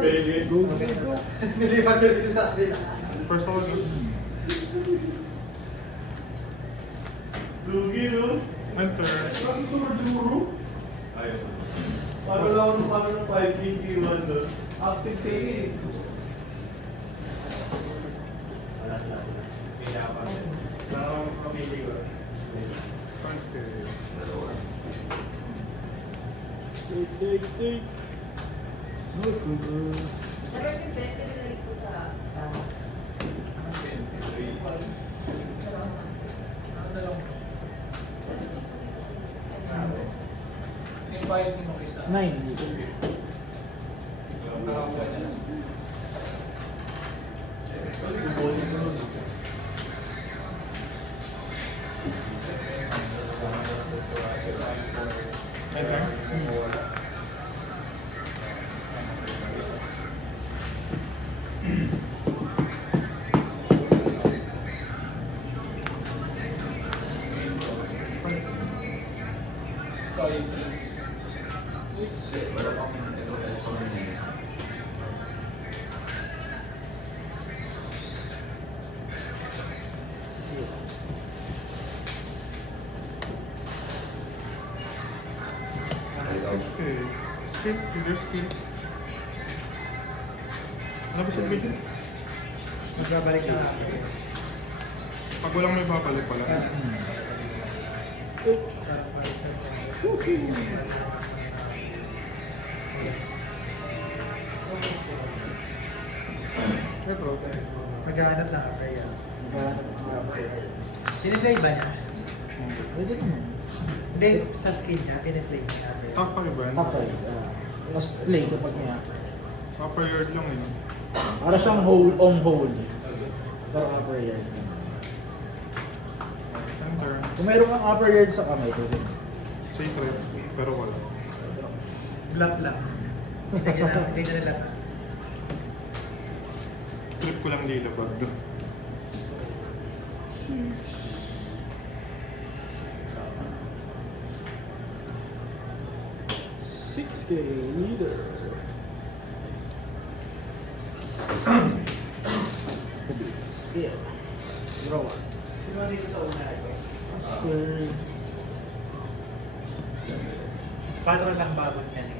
Baby. Go, go, go. Nilipat yun dito sa akin. First of all, Lugi, no? enter. Kasi sumerduro. Ayun. Paano lang ako paano ng 5 kg doon? Active pay. Alas na. Pinapan. Parang mamili ko. Okay. Take. No sugar. Pero yung 20 na lang po sa tama. Yung bayad mo kay sa 9. Enter. Skill. Your skill. Ano ba sabihin dyan? Magbabalik na ako. Pag walang may babalik pala. Ito. Maghahanap ng kaya. Maghanap ng upgrade. Piniplay ba niya? Pwede naman. Hindi, sa skin niya, piniplay niya. Top 5 ba? Top 5. Mas play kapag niya. Upper yard lang yun. Para siyang whole, hole. Pero upper yard. Enter. Kung mayroon kang upper yard sa kamay, pwede. Secret. Pero wala. Black lang. Hindi na nila. Trip ko lang dila bag doon. 6K leader. Yeah. Draw one. Sino dito sa una ito? Master. Paano lang babot niya eh?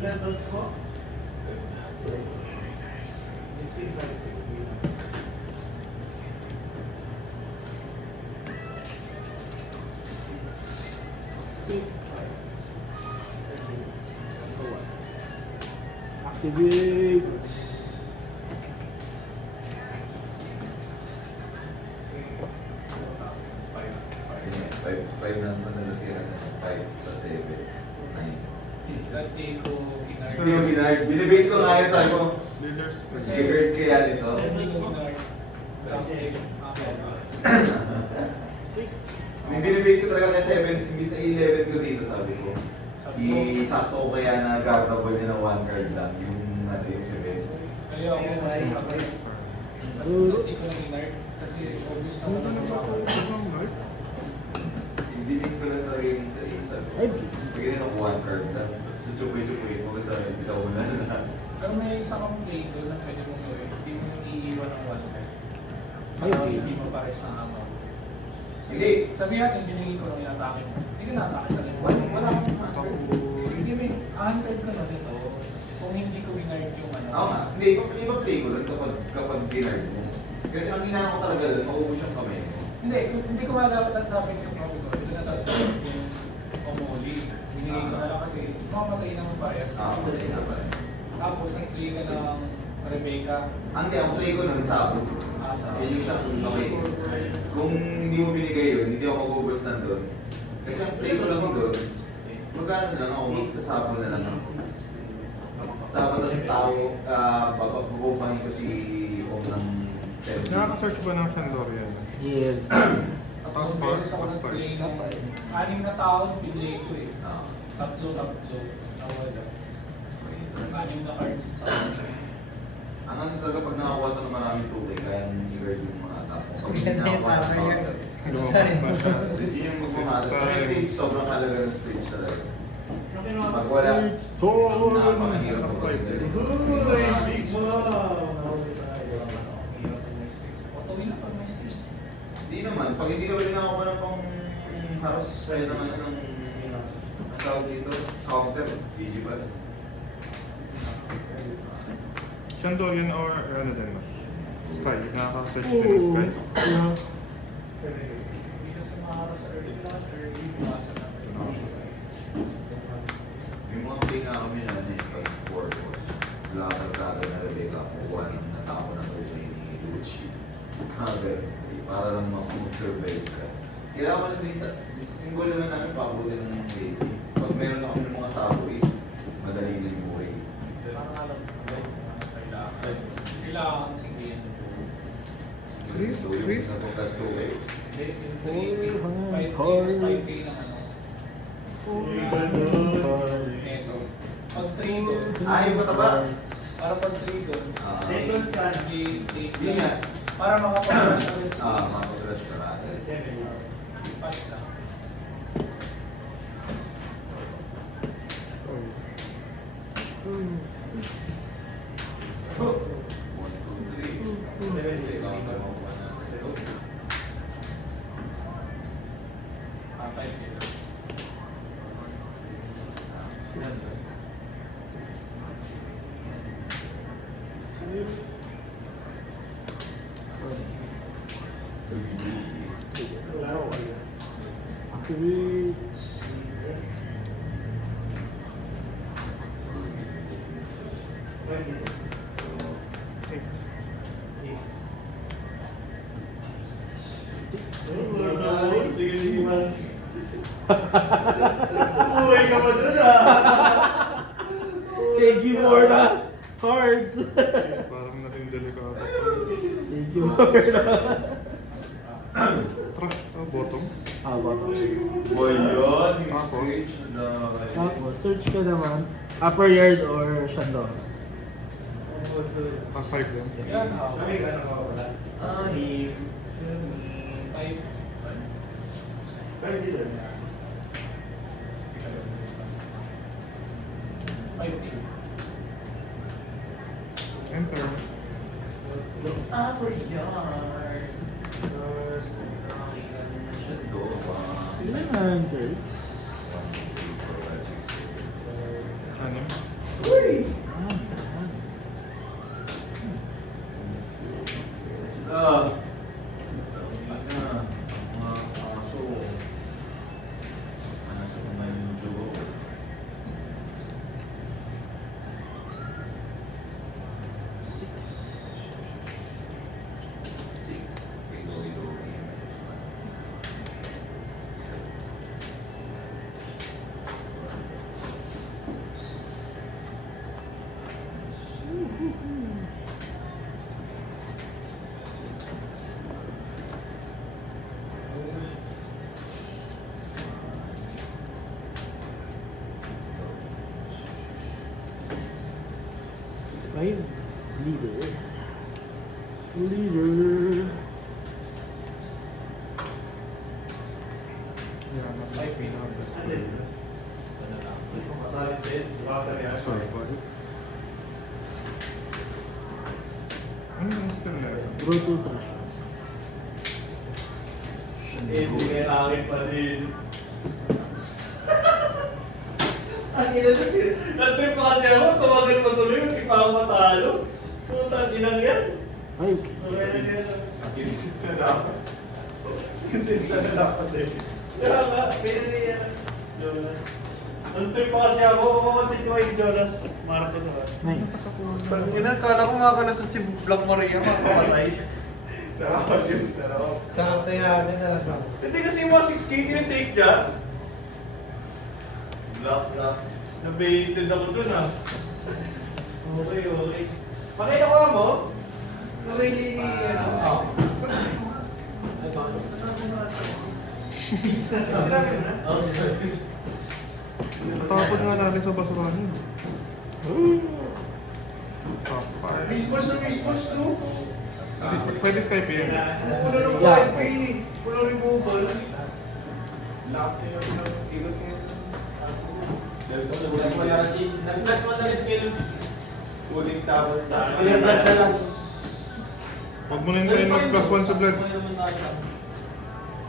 Ilan doon mo? Activate. Five na natira na. 5 plus 7. 9. Dati ko Hindi mo ginard. Binibate ko nga yun, sabi ko. Leaders. Mas gigard kaya nito. Hindi ko ginard. Binibate ko talaga kaya 7, imbis na 11 ko dito, sabi ko. Isakto ko kaya na guardable niya ng 1 card lang. Yung ano yung event. Kaya ako hindi ko lang ginard. Kasi obvious na Ano na ba ito? Ibang guard? Binibate ko lang talaga yung isa isa. Ay, Bigyan ako 1 card lang. Tapos chuchupoy-chupoy mo kasi bitaw mo na. Pero may isa kang play doon na pwede mong gawin. Hindi mo yung iiwan ng 1 card. Ay, Para okay. hindi mo pares na amaw. Hindi. Sabi natin, binigay ko lang yung atake mo. Hindi ka na-atake sa rin. Wala akong Hindi, may 100 ka na dito. Kung hindi ko ginard yung ano. Oo nga. Hindi, ipa-play ko lang kapag dinard mo. Kasi ang ginagawa ko talaga doon, maubos yung kamay mo. Hindi ko nga dapat nagsabing yung kami ko. Hindi na dapat yung omoli. Binigay ko na lang kasi mamamatay naman parehas. Wala na pala. Tapos nag-play ka ng Rebecca. Hindi, ang play ko nun sa abot. Sa Yung isang kamay. Kung hindi mo binigay yun, hindi ako mag-ubos nandun. Kasi ang play ko lang doon, magkano lang ako, magsasabon na lang ako. Sabon na sa tao, papapupahin ko si Om ng Chelsea. Nakaka-search ba ng Shandorian? yes. tatlong beses ako nag-play ng 6 na taon, pinlay ko eh. Ah. Tatlo, nawala. 6 na cards sa akin. Ang ano talaga pag nakakuha sa maraming tubig, kaya i-guard yung mga tao. So, yan na yung power niya. Lumabas na siya. Yun yung magmamahal. Kasi sobrang halaga ng stage talaga. Yung kinuha Pag ko. wala, It's torn. napakahirap ng Five. Uy, big wow! Patuloy na pag may stage. Hindi naman. Pag hindi ka rin ako ng pang haros kaya ng ano ng ang tawag dito, counter, GG pa rin. Chandorian or ano din ba? Sky. Nakaka-search din ng Sky. Yeah. Hindi kasi makaharap sa early class, early class na. Yung mga play nga kami na ano yung pag 4 was lakad-lakad na Rebecca kukuha ng natako ng tuloy ni Lucci. Para lang mag-survey ka. Kailangan ko na dito, yung goal naman namin pabutin ng baby. Pag meron na kami ng mga saboy, madali na yung buhay. Kailangan singihin. Chris. Napagkas to eh. Days in 400 5K cards. ng ano. Neto. Pag 3 doon, Ah, yung mataba. para pag 3 doon, Seconds ka na. Yun nga. para makapag-rush ulit. Mapag-rush ka natin. Pass lang. Oh. 1, 2, 3. Ikaw ang makuha natin. Ah, 5K lang. Activates. Uy, ka pa dun ah! Thank you for the cards. Parang naging delikado. Thank you for the... Trash to, bottom. Ah, bottom. Boy, yun. Tapos? Tapos, search ka naman. Upper yard or Shandor. Top 5 din. Yan, how? Kami ka na wala. Anim. 5. Pero dito na. 5K. Enter. Upper yard. 1100. Anim. Six. Five. Leader. Leader. Yeah, Asin. Matalit din. Water yan. Sorry, 5. Ano yung spell na yun? Draw to trash. Hindi may akin pa din. Ang ina na din. Nag-trip pa kasi ako. Tumagal pa tuloy. Hindi pa ako matalo. Puta, inang yan. 5K. Okay na yan. Kinsit na dapat. Kinsit na dapat eh. Kaya nga, pinili yan. Jonas. Nag-trip pa kasi ako. Mamamatid ko kay Jonas Marcos ako. 9. Pag kala ko makakalasot si Black Maria, makamatay. Sakap na yan, yan na lang ako. Hindi kasi yung mga 6K tinitake niya. Black. Nabaited ako dun ah. Okay. Pakita ko mo? Nabaited ni ano? Tapon nga natin sa basurahan. Top 5. Mismos na mismos to. Pwede Skype yan. Puno ng Yeah. wifi. Puno removal. Last na yun ng ikot ngayon. Plus wala kasi, nag-plus mo na rin skill. Kuling tapos Clear blood na lang. Huwag mo na hintayin mag plus 1 sa blood.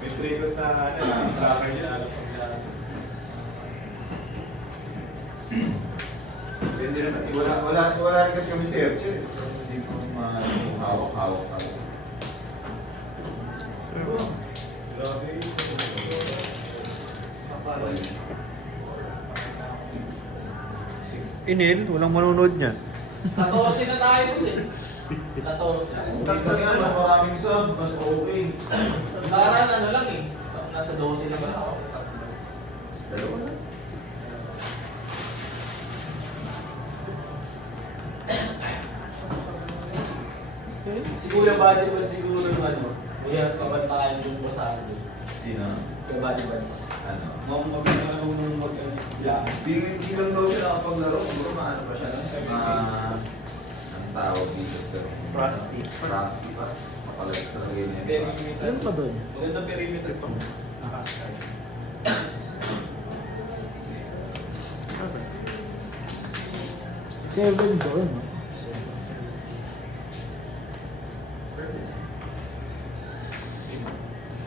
May Kratos na tracker niya. Pwede naman. Wala rin kasi kami searcher. Hindi ko hawak-hawak. Inil, walang manonood niya. 14 na tayo boss eh. 14 na. Minsan nga, mas maraming sub, mas okay. Nakaraan ano lang eh. Nasa 12 lang ako. Dalawa na. Si Kuya Buddy Buds siguro yung ano. Kaya kabantayan yung po sa akin. Sino? Kuya Buddy Buds. Ano? Marunong mag-black. Di lang daw siya nakapaglaro. Siguro maano pa siya. Ang tawag dito. Pero Rusty. Rusty pa. Kapalit sa lagay niya. Perimeter. Ano pa doon? Maganda perimeter pa. Seven doon, no?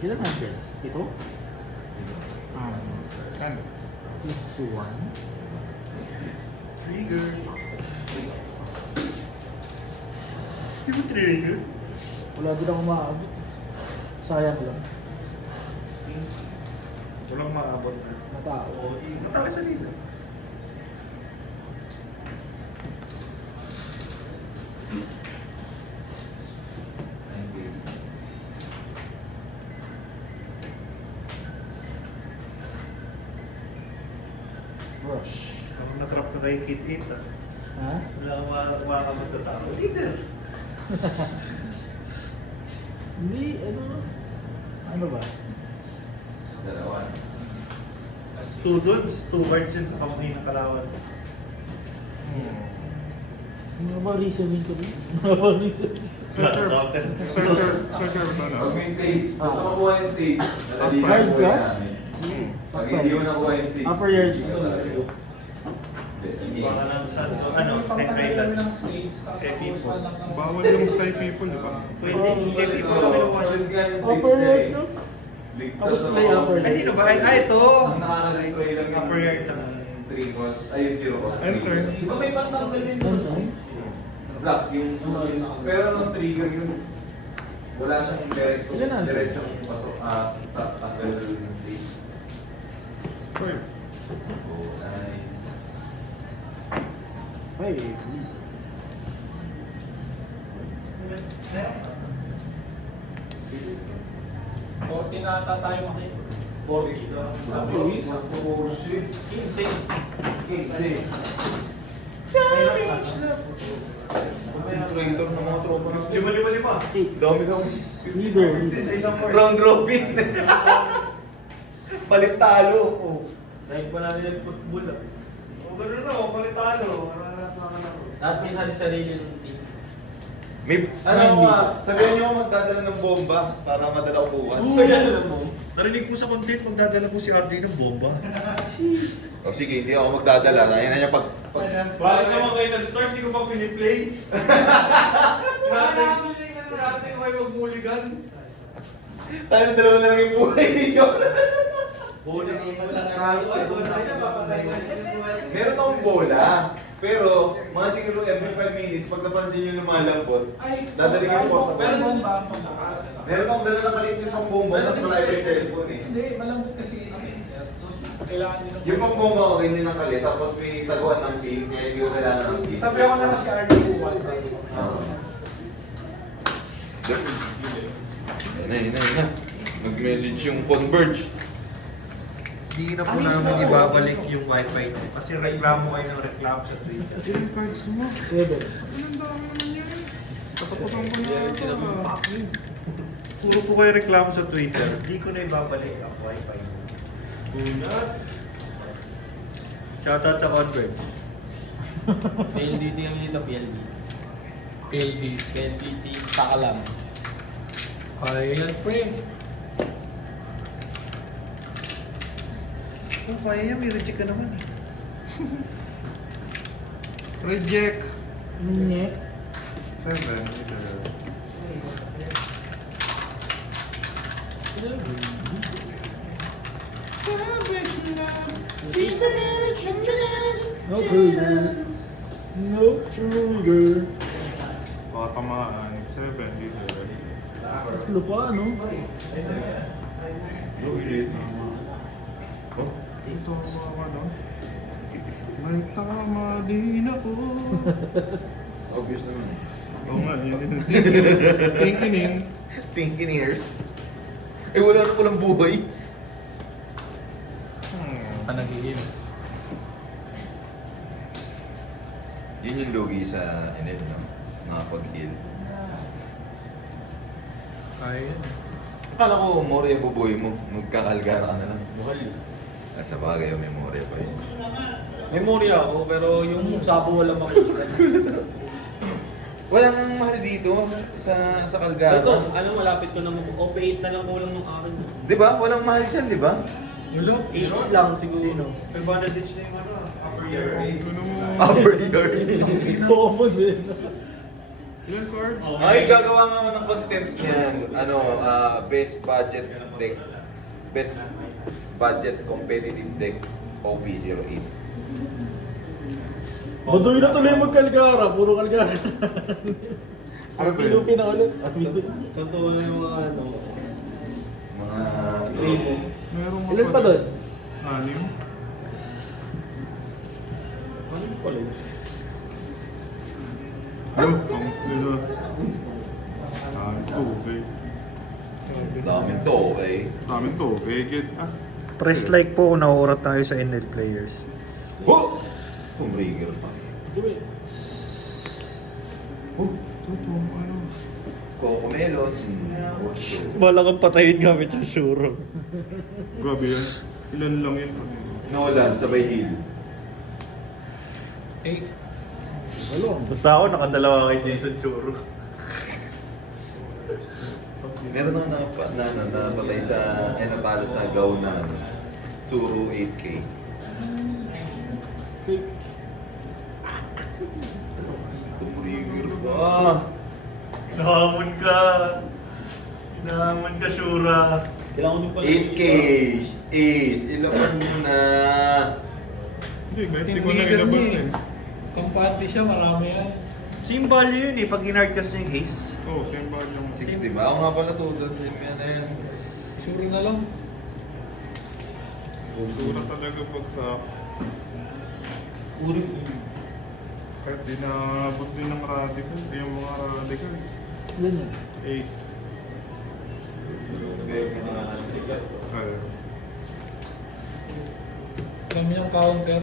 Ilan hundreds? Ito? Ano? Plus 1. Trigger. Di ba trigger? Wala din ako maabot. Sayang lang. Walang maabot na. Matao. Matawag sa lilo. Rush. Ako na-drop ka kay Kid 8 ah. Ha? Wala akong makakamot na tao. Leader! Hindi, ano? Ano ba? Dalawa. 2 dudes, 2 cards yun sa kamay ng kalawan. Ano ba reasoning ko rin? Ano ba reasoning? Searcher ba na? Pag may stage, Ah. gusto ko kuha yung stage. Dali na Hard kuha class? namin. Sige. Pag hindi mo nakuha yung stage. Upper yard. Baka lang sa ano, Skype Kami Island. ng stage. Sky people. Bawal yung Sky people, di ba? Pwede, Skype people kami nakuha. Solid nga yung stage Upper niya yard, eh. no? Ligtas Tapos na play mga- upper Ay, sino ba? Ah, ito! Ang nakaka-destroy lang yung Upper yard lang. 3 cost, ay yung 0 cost. Enter. Di ba may pantanggal din Ano? doon? Block, yung pero nung trigger yun, wala siyang Ilan na? diretsong pasok, tanggal yung stage. Uy, Oh, ay. 5. Forty na ata tayo makita. 40 na. Sabi ko, 15. 15. Savage na. Traitor ng mga tropa ng 5. 8. Dami-dami. Leader. Sa isang part. Round robin. Palit talo. Oh. Dahil pa namin yung football ah. O, gano'n na, o, palitalo. Lahat may sarili-sarili ng team. May, ano nga, sabihan niyo ako magdadala ng bomba para madala ko bukas. Kaya alam mo, Narinig ko sa content, magdadala po si RJ ng bomba. O sige, hindi ako magdadala. Kaya na niya pag Bakit naman kayo nag-start, hindi ko pa piniplay? Grabe ko kayo magmuligan. tayo na dalawa na lang yung buhay niyo. Bola Hindi mo lang Meron akong bola. Pero, mga siguro every 5 minutes, pag napansin nyo lumalambot, dadalik yung porta. Pero Pero, meron akong dala ng kalitin pang bomba, mas malayo pa yung cellphone eh. Hindi, malambot kasi sir. Kailangan nyo ng... Yung pang bomba ko, ganyan ng kalit, tapos may taguan ng pin, kaya hindi ko kailangan ng pin. Sabi ako naman si RJ bukas. Oo. Yun na. Mag-message yung Converge. Hindi na po namin ibabalik yung wifi niyo. Kasi reklamo kayo ng reklamo sa Twitter. ilang cards mo? 7. Ang dami naman yan. Katapusan ko na ata. Puro po kayo reklamo sa Twitter. Hindi ko na ibabalik ang wifi niyo. Shoutout sa Convert. PLDT kami dito, PLD. LTT, taka lang. Kaya yan, pre. Kung kaya yan, may reject ka naman eh. Reject. Nye. 7 leader. No trigger. No trigger. Baka tamaan. 7 leader. Ano pa, no? Ulit. Oh, ito ang mga ano. May tama din ako. Obvious naman. Oo nga, yun yung thinking. Pinky ears. Eh wala na palang buhay. Panagiging. Yun yung logi sa NL, no? Mga pag-heal. Kaya yan. Akala ko, Moria bubuhay mo. Magkakalgara ka na lang. Buhal. Sa bagay, may Moria pa yun. Memorya ako, pero yung sabo wala makikita. Walang ang mahal dito sa Calgara. Ito, ano malapit ko na OP8 na lang kulang ng akin. Di ba? Walang mahal dyan, di ba? Yulo? Ace lang siguro. 500 each na yung ano, upper year ace. Ano mo? Upper yard. Common din. Ilan cards? Ay, gagawa nga ako ng content niyan. Ano, best budget deck. Best budget competitive deck. OP08. Baduy na tuloy mag-Calgara. Puro Calgara. Ang pinupi na ulit. So ito yung mga ano, Mga... primo. Meron Ilan pa doon? 6. Ano pala yun? Ano? Ang sila. Tubig. Daming to, okay? Daming tubig. Press like po kung nauurat tayo sa NL players. Oh! Kumbrigger pa. Oh, ito ano? Coco Melon. Bala kang patayin gamit yung suro. Grabe yan. Ilan lang yan? Nolan, sabay heal. Eh, Basta ako nakadalawa kay Jason Churo. Meron ako napatay sa, natalo sa Gaw na ano, Tsuru 8K. Kumbrigger pa. Nahamon ka! Nahamon ka, Shura! Kailangan nyo pala 8K! Ace! Ilabas mo na! Hindi, kahit di ko na ilabas eh. kampante siya, marami yan. Same value yun eh, pag in-hardcast niya yung haze. Oo, same bag yung 60 ba? Ako nga pala tutod sa yan na yan. Sure na lang. Tura talaga bagsak. Uri. Kahit di naabot din ng radical. Yung mga radical. Ilan yan? 8. Okay, mga Kaya. Kami yung counter.